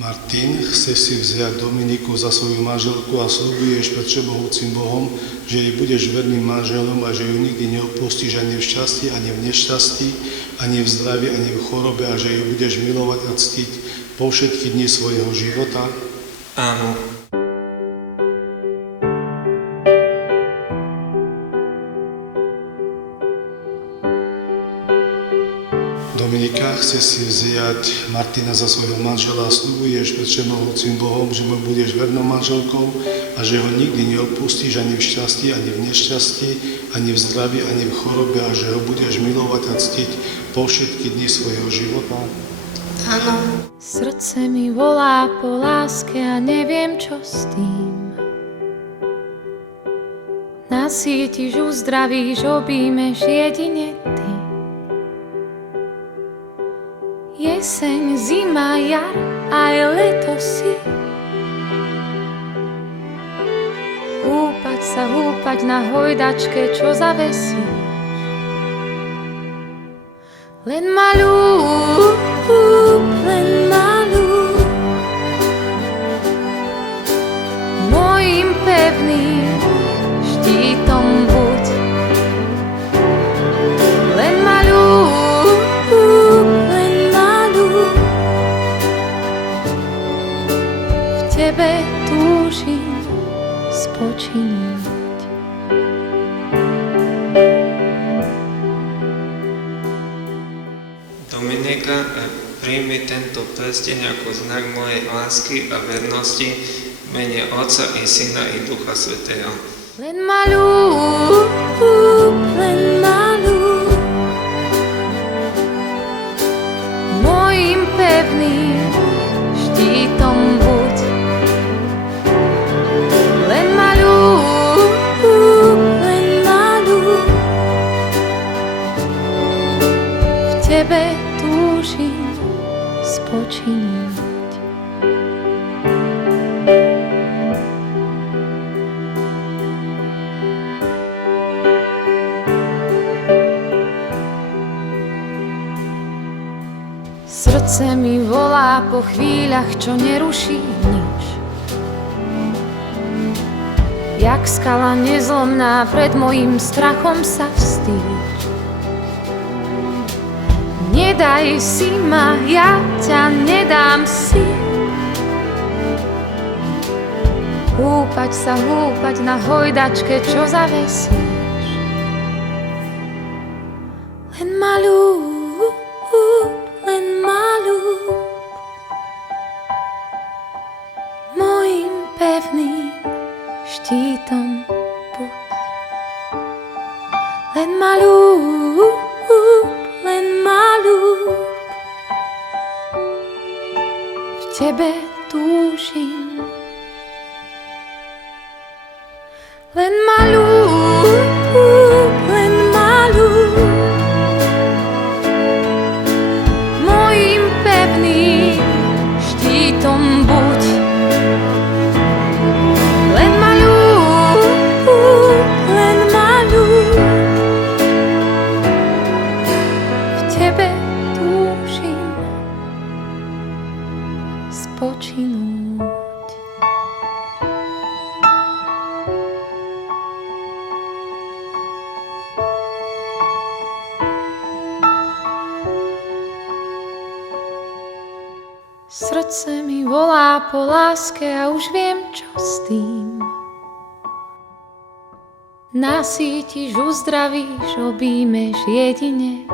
Martin, chceš si vziať Dominiku za svoju manželku a sľubuješ pred všemohúcim Bohom, že jej budeš verným manželom a že ju nikdy neopustíš ani v šťastí, ani v nešťastí, ani v zdraví, ani v chorobe a že ju budeš milovať a ctiť po všetky dni svojho života? Áno. Dominika, chce si vziať Martina za svojho manžela a sľubuješ pred všemohúcim Bohom, že mu budeš vernou manželkou a že ho nikdy neopustíš ani v šťastí, ani v nešťastí, ani v zdraví, ani v chorobe a že ho budeš milovať a ctiť po všetky dni svojho života? Áno. Srdce mi volá po láske a neviem, čo s tým. Nasítiš, uzdravíš, objímeš jedine ty. Jeseň, zima, jar, aj leto si. Húpať na hojdačke, čo zavesíš. Len ma ľúb, len ma ľúb. Mojím pevným štítom buď. Len ma ľúb, len ma ľúb. V tebe túžim spočinúť. Dominika, príjmi tento prsteň ako znak mojej lásky a vernosti v mene Otca i Syna i Ducha Svätého. Len ma ľúb, len ma ľúb. Mojím pevným štítom buď. Len ma ľúb, len ma ľúb. V tebe túžim spočinúť. Srdce mi volá po chvíľach, čo neruší nič. Jak skala nezlomná pred mojím strachom sa vstýč. Nedaj si ma, ja ťa nedám si. Húpať na hojdačke, čo zavesíš. Len ma ľúb, len ma ľúb. Mojím pevným štítom buď. Len ma ľúb, len ma ľúb. V tebe túžim. Len ma ľúb, len ma ľúb. Mojím pevným štítom buď. Len ma ľúb, len ma ľúb. V tebe túžim spočinúť. Srdce mi volá po láske a už viem, čo s tým. Nasítiš, uzdravíš, objímeš jedine